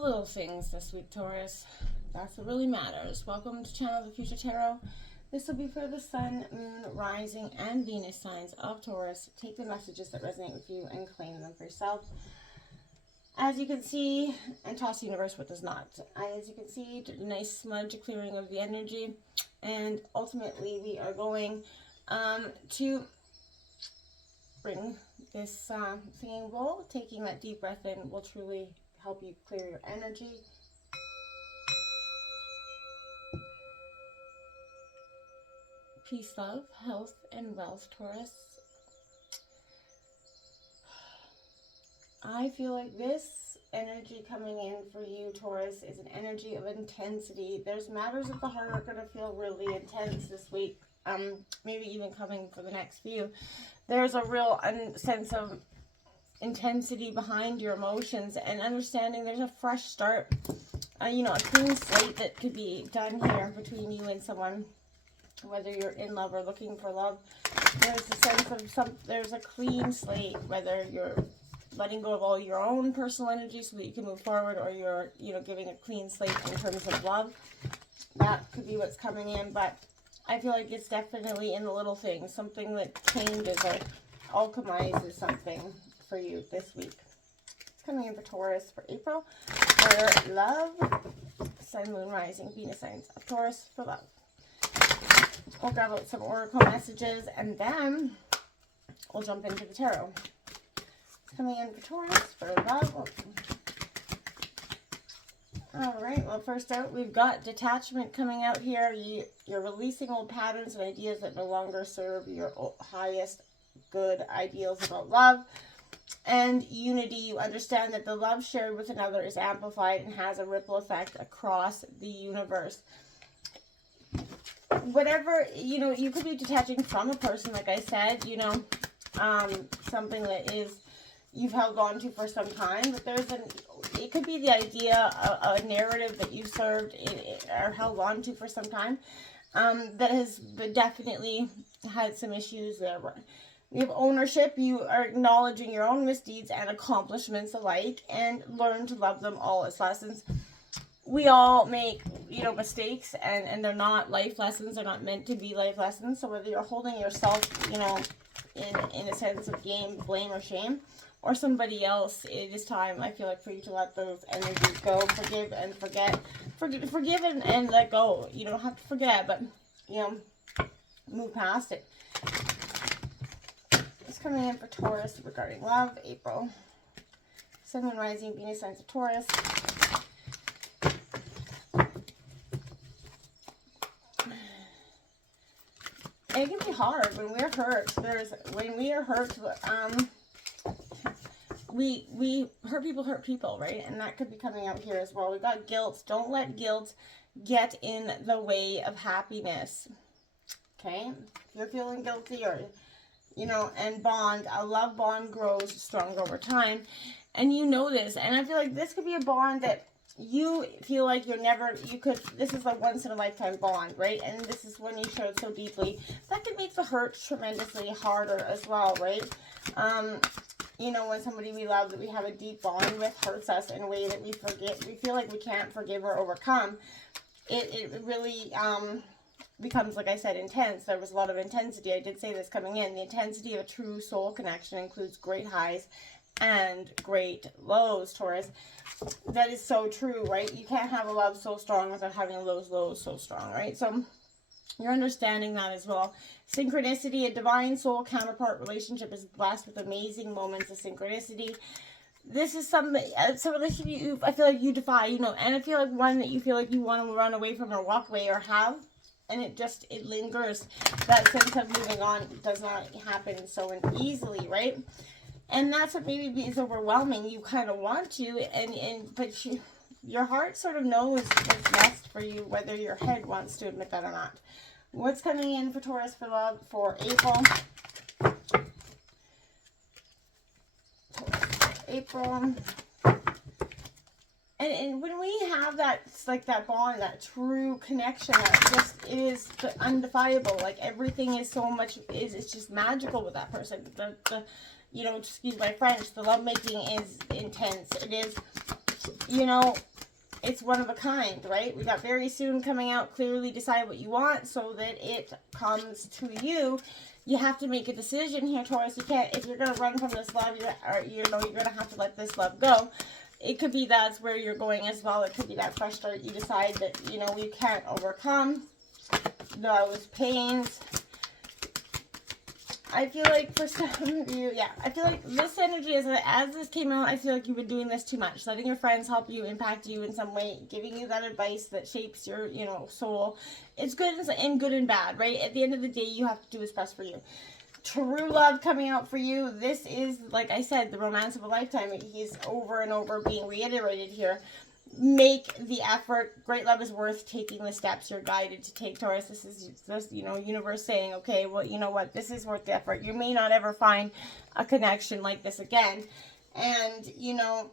little things this week, Taurus. That's what really matters. Welcome to Channel of the Future Tarot. This will be for the Sun, Moon, Rising, and Venus signs of Taurus. Take the messages that resonate with you and claim them for yourself. As you can see, and toss the universe what does not. As you can see, a nice smudge clearing of the energy. And ultimately, we are going to bring this singing bowl. Taking that deep breath in will truly help you clear your energy. Peace, love, health, and wealth, Taurus. I feel like this energy coming in for you, Taurus, is an energy of intensity. There's matters of the heart are going to feel really intense this week. Maybe even coming for the next few. There's a real sense of intensity behind your emotions and understanding there's a fresh start. A clean slate that could be done here between you and someone. Whether you're in love or looking for love, there's a sense of there's a clean slate, whether you're letting go of all your own personal energy so that you can move forward, or you're, giving a clean slate in terms of love. That could be what's coming in, but I feel like it's definitely in the little things, something that changes or alchemizes something for you this week. It's coming in for Taurus for April, for love, Sun, Moon, Rising, Venus signs of Taurus for love. We'll grab out some oracle messages and then we'll jump into the tarot. Coming in for Taurus for love. Alright, well, first out, we've got detachment coming out here. You're releasing old patterns and ideas that no longer serve your highest good ideals about love. And unity, you understand that the love shared with another is amplified and has a ripple effect across the universe. Whatever, you could be detaching from a person, like I said, something that is you've held on to for some time, but it could be the idea of a narrative that you served or held on to for some time that has definitely had some issues there. We have ownership. You are acknowledging your own misdeeds and accomplishments alike and learn to love them all as lessons. We all make, mistakes, and they're not life lessons. They're not meant to be life lessons. So whether you're holding yourself, in a sense of blame or shame, or somebody else, it is time, I feel like, for you to let those energies go. Forgive and forget. Forgive and let go. You don't have to forget, but, move past it. It's coming in for Taurus regarding love, April. Sun, Moon, Rising, Venus signs of Taurus. It can be hard when we're hurt. When we are hurt, we hurt people, right? And that could be coming out here as well. We've got guilt. Don't let guilt get in the way of happiness. Okay? If you're feeling guilty or, and bond, a love bond grows stronger over time. And you know this. And I feel like this could be a bond that you feel like this is a once in a lifetime bond, right? And this is when you showed so deeply. That could make the hurt tremendously harder as well, right? When somebody we love that we have a deep bond with hurts us in a way that we feel like we can't forgive or overcome, it really becomes, like I said, intense. There was a lot of intensity. I did say this coming in. The intensity of a true soul connection includes great highs and great lows, Taurus. That is so true, right? You can't have a love so strong without having those lows so strong, right? So you're understanding that as well. Synchronicity, a divine soul counterpart relationship is blessed with amazing moments of synchronicity. This is it's a relationship I feel like you defy, and I feel like one that you feel like you want to run away from or walk away or have, and it lingers. That sense of moving on does not happen so easily, right? And that's what maybe is overwhelming. You kind of want to, but your heart sort of knows what's best for you, whether your head wants to admit that or not. What's coming in for Taurus for love for April? April. And when we have that, it's like that bond, that true connection, that just is undefiable. Like everything is so much, it's just magical with that person. Excuse my French, the lovemaking is intense. It is, it's one of a kind, right? We got very soon coming out. Clearly decide what you want so that it comes to you. You have to make a decision here, Taurus. You can't, if you're going to run from this love, you're going to have to let this love go. It could be that's where you're going as well. It could be that fresh start. You decide that, you know, you can't overcome those pains. I feel like for some of you, yeah, I feel like this energy, as this came out, I feel like you've been doing this too much. Letting your friends help you, impact you in some way, giving you that advice that shapes your, you know, soul. It's good and good and bad, right? At the end of the day, you have to do what's best for you. True love coming out for you. This is, like I said, the romance of a lifetime. He's over and over being reiterated here. Make the effort. Great love is worth taking the steps you're guided to take, Taurus. This is just, you know, universe saying, okay, well, you know what? This is worth the effort. You may not ever find a connection like this again. And, you know,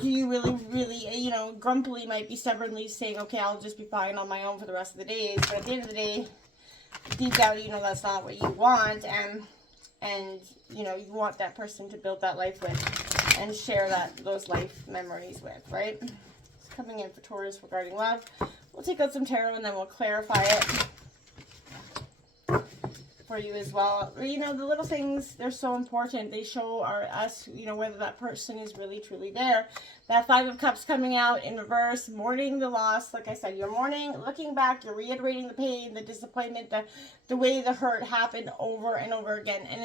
you really, you know, grumpily might be stubbornly saying, okay, I'll just be fine on my own for the rest of the days. But at the end of the day, deep down, you know, that's not what you want. And you know, you want that person to build that life with and share those life memories with, right? It's coming in for Taurus regarding love. We'll take out some tarot and then we'll clarify it for you as well. You know, the little things, they're so important. They show us, you know, whether that person is really, truly there. That Five of Cups coming out in reverse, mourning the loss. Like I said, you're mourning, looking back, you're reiterating the pain, the disappointment, the way the hurt happened over and over again. And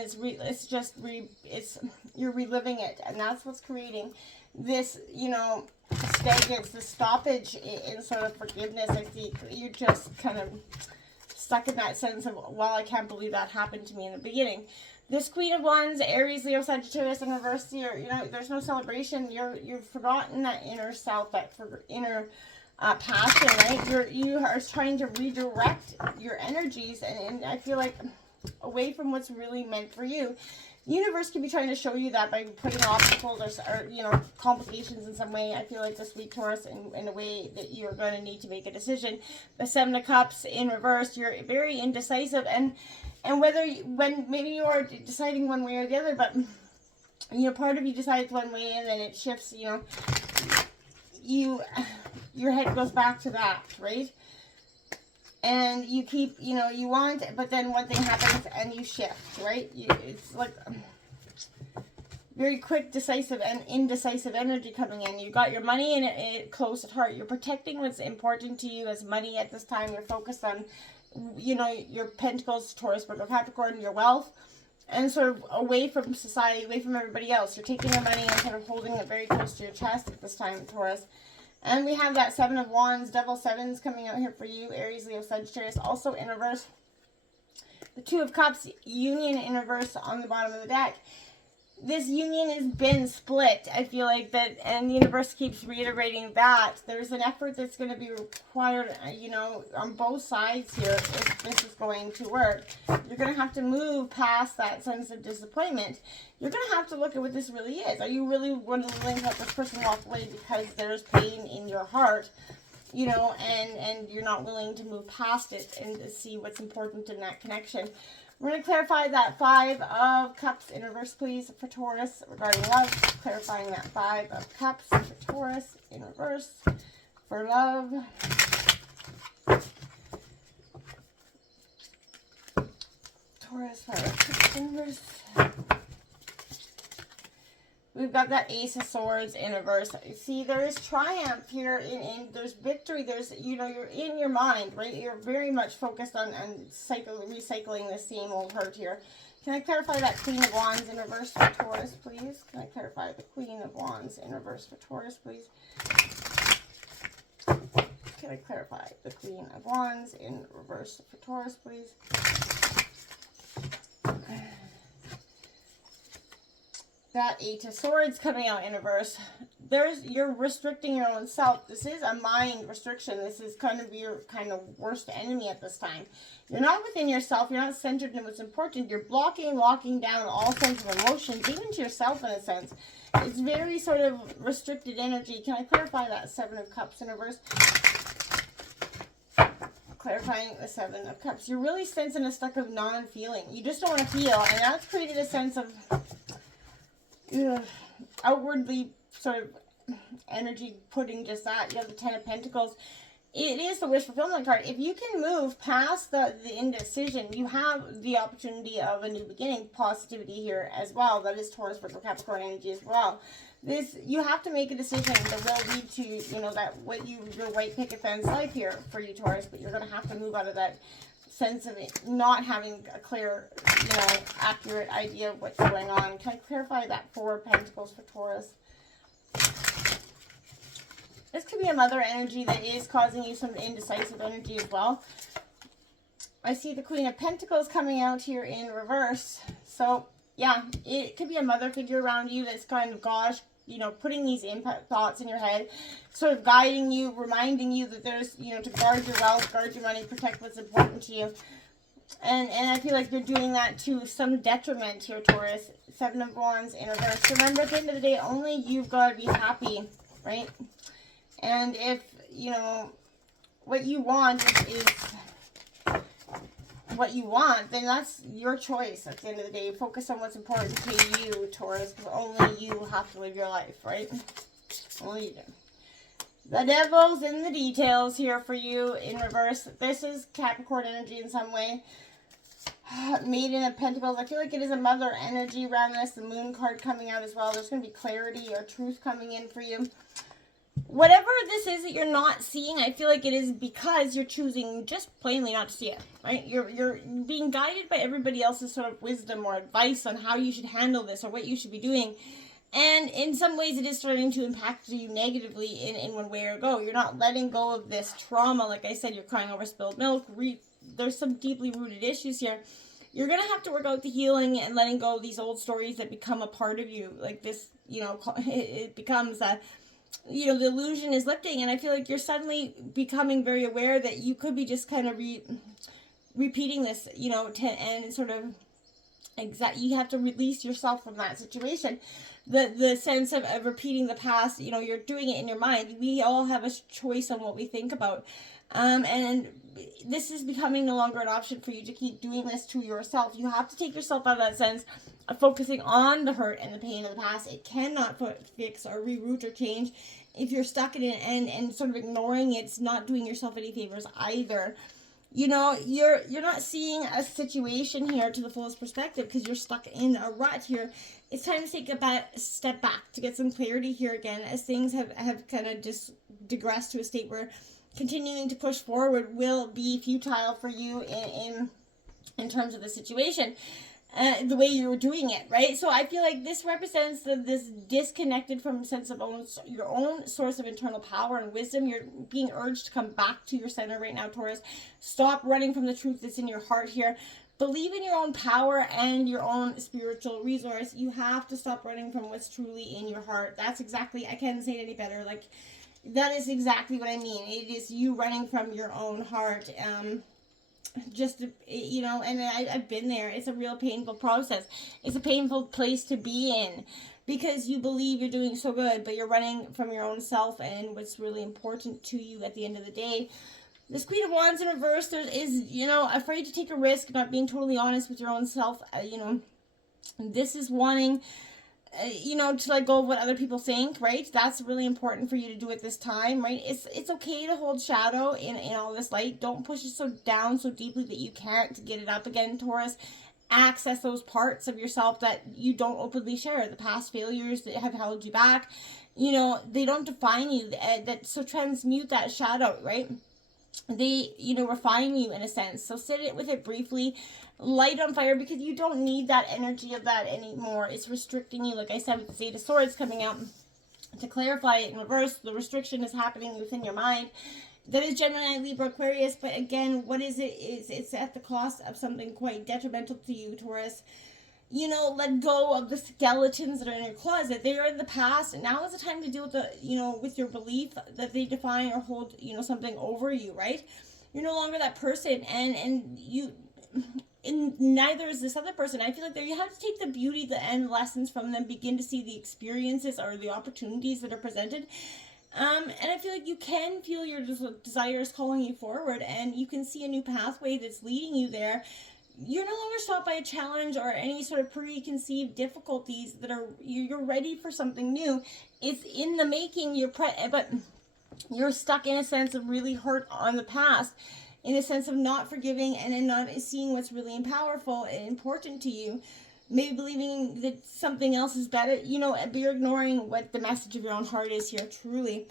you're reliving it. And that's what's creating this, you know, stagnance, the stoppage in sort of forgiveness. I think you're just kind of stuck in that sense of, well, I can't believe that happened to me in the beginning. This Queen of Wands, Aries, Leo, Sagittarius, in reverse here, you know, there's no celebration. You've forgotten that inner self, that inner passion, right? You are trying to redirect your energies, and I feel like away from what's really meant for you. The universe can be trying to show you that by putting obstacles or you know, complications in some way. I feel like this week, Taurus, in a way that you're going to need to make a decision. The Seven of Cups in reverse, you're very indecisive, and when maybe you are deciding one way or the other, but you know, part of you decides one way and then it shifts. You know, your head goes back to that, right? And you keep, you know, you want, but then one thing happens and you shift, right? It's like very quick, decisive, and indecisive energy coming in. You got your money and it close at heart. You're protecting what's important to you as money at this time. You're focused on, you know, your Pentacles, Taurus, Virgo, Capricorn, your wealth, and sort of away from society, away from everybody else. You're taking your money and sort of holding it very close to your chest at this time, Taurus. And we have that Seven of Wands, Devil Sevens coming out here for you, Aries, Leo, Sagittarius, also in reverse. The Two of Cups, Union in reverse on the bottom of the deck. This union has been split. I feel like that, and the universe keeps reiterating that. There's an effort that's going to be required, you know, on both sides here if this is going to work. You're going to have to move past that sense of disappointment. You're going to have to look at what this really is. Are you really willing to let this person walk away because there's pain in your heart, you know, and you're not willing to move past it and to see what's important in that connection? We're going to clarify that Five of Cups in reverse, please, for Taurus regarding love. Clarifying that Five of Cups for Taurus in reverse for love. Taurus, Five of Cups in reverse. We've got that Ace of Swords in reverse. See, there is triumph here, there's victory. There's, you know, you're in your mind, right? You're very much focused on recycling the same old hurt here. Can I clarify that Queen of Wands in reverse for Taurus, please? Can I clarify the Queen of Wands in reverse for Taurus, please? Can I clarify the Queen of Wands in reverse for Taurus, please? That Eight of Swords coming out in reverse. You're restricting your own self. This is a mind restriction. This is kind of your worst enemy at this time. You're not within yourself. You're not centered in what's important. You're locking down all sense of emotions, even to yourself in a sense. It's very sort of restricted energy. Can I clarify that Seven of Cups in reverse? Clarifying the Seven of Cups. You're really sensing a stuck of non-feeling. You just don't want to feel, and that's created a sense of outwardly sort of energy putting just that. You have the Ten of Pentacles. It is the wish fulfillment card. If you can move past the indecision, you have the opportunity of a new beginning, positivity here as well. That is Taurus, Virgo, Capricorn energy as well. This, you have to make a decision that will lead to, you know, that what you, your white picket fence life here for you, Taurus, but you're going to have to move out of that sense of it not having a clear, you know, accurate idea of what's going on. Can I clarify that Four of Pentacles for Taurus? This could be a mother energy that is causing you some indecisive energy as well. I see the Queen of Pentacles coming out here in reverse. So, yeah, it could be a mother figure around you that's kind of, gosh, you know, putting these impact thoughts in your head, sort of guiding you, reminding you that there's, you know, to guard your wealth, guard your money, protect what's important to you. And I feel like you're doing that to some detriment here, Taurus. Seven of Wands in reverse. Remember, at the end of the day, only you've got to be happy, right? And if, you know, what you want is what you want, then that's your choice at the end of the day. Focus on what's important to you, Taurus, because only you have to live your life, right? Only you do. The Devil's in the details here for you in reverse. This is Capricorn energy in some way. Maiden of Pentacles. I feel like it is a mother energy around this. The Moon card coming out as well. There's going to be clarity or truth coming in for you. Whatever this is that you're not seeing, I feel like it is because you're choosing just plainly not to see it, right? You're being guided by everybody else's sort of wisdom or advice on how you should handle this or what you should be doing. And in some ways, it is starting to impact you negatively in one way or go. You're not letting go of this trauma. Like I said, you're crying over spilled milk. There's some deeply rooted issues here. You're going to have to work out the healing and letting go of these old stories that become a part of you. Like this, you know, it becomes a, you know, the illusion is lifting. And I feel like you're suddenly becoming very aware that you could be just kind of repeating this, you know, and sort of you have to release yourself from that situation. The sense of repeating the past, you know, you're doing it in your mind. We all have a choice on what we think about. And this is becoming no longer an option for you to keep doing this to yourself. You have to take yourself out of that sense of focusing on the hurt and the pain of the past. It cannot fix or reroute or change. If you're stuck in it and sort of ignoring it, it's not doing yourself any favors either. You know, you're not seeing a situation here to the fullest perspective because you're stuck in a rut here. It's time to take a step back to get some clarity here again, as things have kind of just digressed to a state where continuing to push forward will be futile for you in terms of the situation. The way you were doing it, right? So I feel like this represents this disconnected from sense of your own source of internal power and wisdom. You're being urged to come back to your center right now, Taurus. Stop running from the truth that's in your heart here. Believe in your own power and your own spiritual resource. You have to stop running from what's truly in your heart. That's exactly, I can't say it any better. Like, that is exactly what I mean. It is you running from your own heart. Just, you know, and I've been there. It's a real painful process. It's a painful place to be in because you believe you're doing so good, but you're running from your own self and what's really important to you at the end of the day. This Queen of Wands in reverse, there is, you know, afraid to take a risk, not being totally honest with your own self. You know, this is wanting, you know, to let go of what other people think, right? That's really important for you to do at this time, right? It's okay to hold shadow in all this light. Don't push it so down so deeply that you can't get it up again, Taurus. Access those parts of yourself that you don't openly share. The past failures that have held you back, you know, they don't define you. So transmute that shadow, right? They, you know, refine you in a sense. So sit with it briefly, light on fire, because you don't need that energy of that anymore. It's restricting you. Like I said, with the Eight of Swords coming out, to clarify it in reverse, the restriction is happening within your mind. That is Gemini, Libra, Aquarius. But again, what is it? It's at the cost of something quite detrimental to you, Taurus. You know, let go of the skeletons that are in your closet. They are in the past, and now is the time to deal with the, you know, with your belief that they define or hold, you know, something over you, right? You're no longer that person, and neither is this other person. I feel like you have to take the beauty and lessons from them, begin to see the experiences or the opportunities that are presented. And I feel like you can feel your desires calling you forward, and you can see a new pathway that's leading you there. You're no longer stopped by a challenge or any sort of preconceived difficulties that are, you're ready for something new. it's in the making. But you're stuck in a sense of really hurt on the past, in a sense of not forgiving and in not seeing what's really powerful and important to you. Maybe believing that something else is better, but you're ignoring what the message of your own heart is here, truly.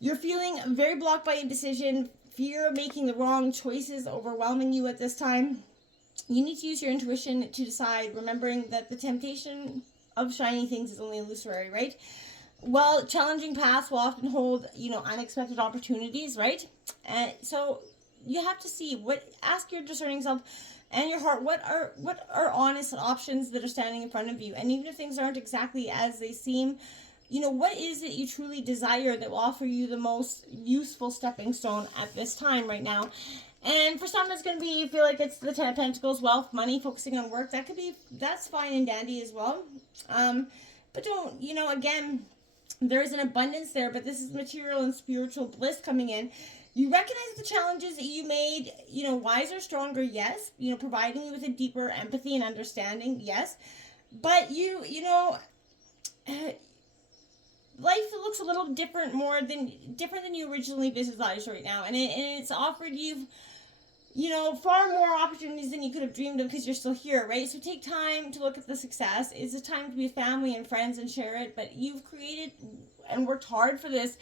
You're feeling very blocked by indecision, fear of making the wrong choices overwhelming you at this time. You need to use your intuition to decide, remembering that the temptation of shiny things is only illusory, right? Well, challenging paths will often hold, unexpected opportunities, right? And so you have to see ask your discerning self and your heart, what are honest options that are standing in front of you? And even if things aren't exactly as they seem, what is it you truly desire that will offer you the most useful stepping stone at this time right now? And for some, it's going to be, you feel like it's the Ten of Pentacles, wealth, money, focusing on work. That's fine and dandy as well. But don't, again, there is an abundance there, but this is material and spiritual bliss coming in. You recognize the challenges that you made, wiser, stronger, yes. Providing you with a deeper empathy and understanding, yes. But life looks a little different than you originally visualized right now. And it's offered you, far more opportunities than you could have dreamed of because you're still here, right? So take time to look at the success. It's a time to be family and friends and share it, but you've created and worked hard for this.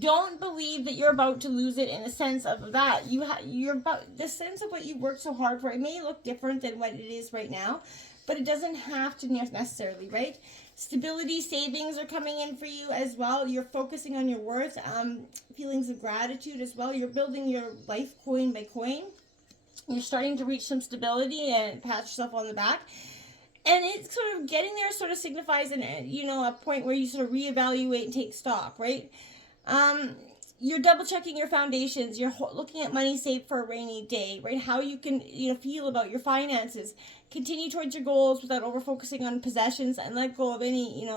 Don't believe that you're about to lose it in a sense of that. You're about the sense of what you worked so hard for. It may look different than what it is right now, but it doesn't have to necessarily, right? Stability, savings are coming in for you as well. You're focusing on your worth, feelings of gratitude as well. You're building your life coin by coin. You're starting to reach some stability and pat yourself on the back. And it's sort of getting there sort of signifies a point where you sort of reevaluate and take stock, right? You're double checking your foundations. You're looking at money saved for a rainy day, right? How you can, feel about your finances. Continue towards your goals without over focusing on possessions, and let go of any,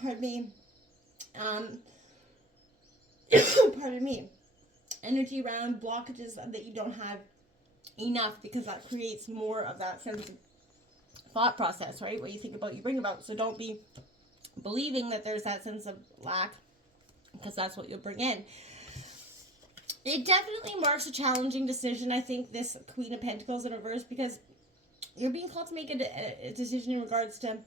pardon me, pardon me, energy around blockages that you don't have enough, because that creates more of that sense of thought process, right? What you think about, you bring about. So don't be believing that there's that sense of lack, because that's what you'll bring in. It definitely marks a challenging decision, I think, this Queen of Pentacles in reverse, because you're being called to make a decision in regards to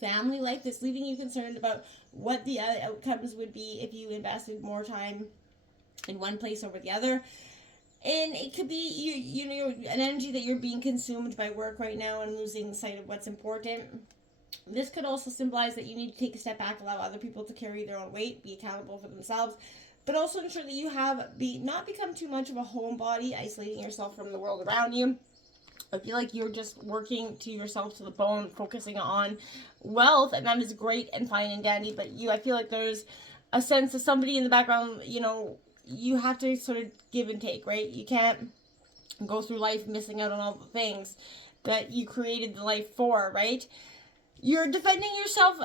family life that's leaving you concerned about what the outcomes would be if you invested more time in one place over the other. And it could be an energy that you're being consumed by work right now and losing sight of what's important. This could also symbolize that you need to take a step back, allow other people to carry their own weight, be accountable for themselves, but also ensure that you not become too much of a homebody, isolating yourself from the world around you. I feel like you're just working to yourself to the bone, focusing on wealth, and that is great and fine and dandy, but I feel like there's a sense of somebody in the background, you have to sort of give and take, right? You can't go through life missing out on all the things that you created the life for, right? You're defending yourself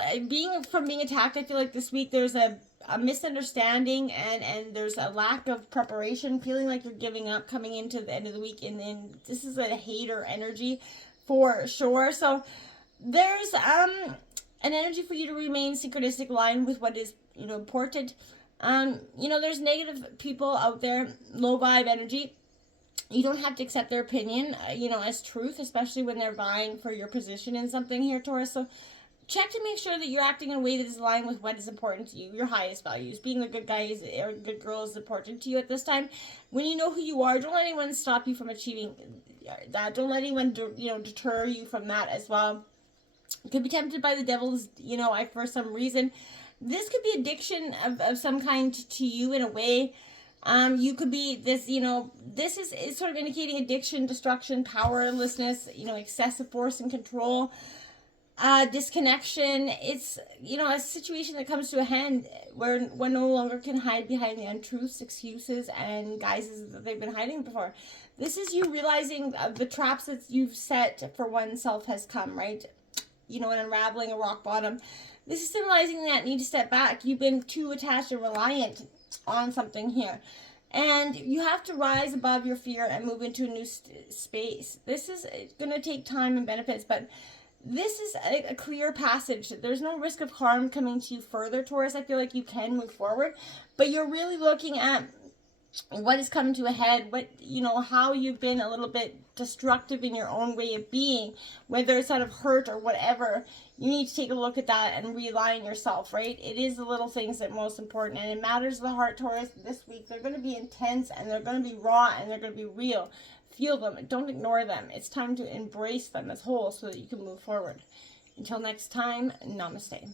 from being attacked. I feel like this week there's a misunderstanding and there's a lack of preparation, feeling like you're giving up coming into the end of the week, and then this is a hater energy for sure. So there's an energy for you to remain synchronistic, aligned with what is important. There's negative people out there, low vibe energy. You don't have to accept their opinion, as truth, especially when they're vying for your position in something here, Taurus. So check to make sure that you're acting in a way that is aligned with what is important to you, your highest values. Being a good guy or a good girl is important to you at this time. When you know who you are, don't let anyone stop you from achieving that. Don't let anyone, deter you from that as well. You could be tempted by the devil's, for some reason. This could be addiction of some kind to you in a way. You could be this, this is sort of indicating addiction, destruction, powerlessness, excessive force and control, disconnection. It's, a situation that comes to a end where one no longer can hide behind the untruths, excuses, and guises that they've been hiding before. This is you realizing the traps that you've set for oneself has come, right? And unraveling a rock bottom. This is symbolizing that need to step back. You've been too attached and reliant on something here. And you have to rise above your fear and move into a new space. This is going to take time and benefits, but this is a clear passage. There's no risk of harm coming to you further, Taurus. I feel like you can move forward, but you're really looking at what is coming to a head, what, you know, how you've been a little bit destructive in your own way of being, whether it's out of hurt or whatever. You need to take a look at that and realign yourself, right? It is the little things that are most important, and it matters of the heart, Taurus. This week, they're going to be intense, and they're going to be raw, and they're going to be real. Feel them. Don't ignore them. It's time to embrace them as whole so that you can move forward. Until next time, namaste.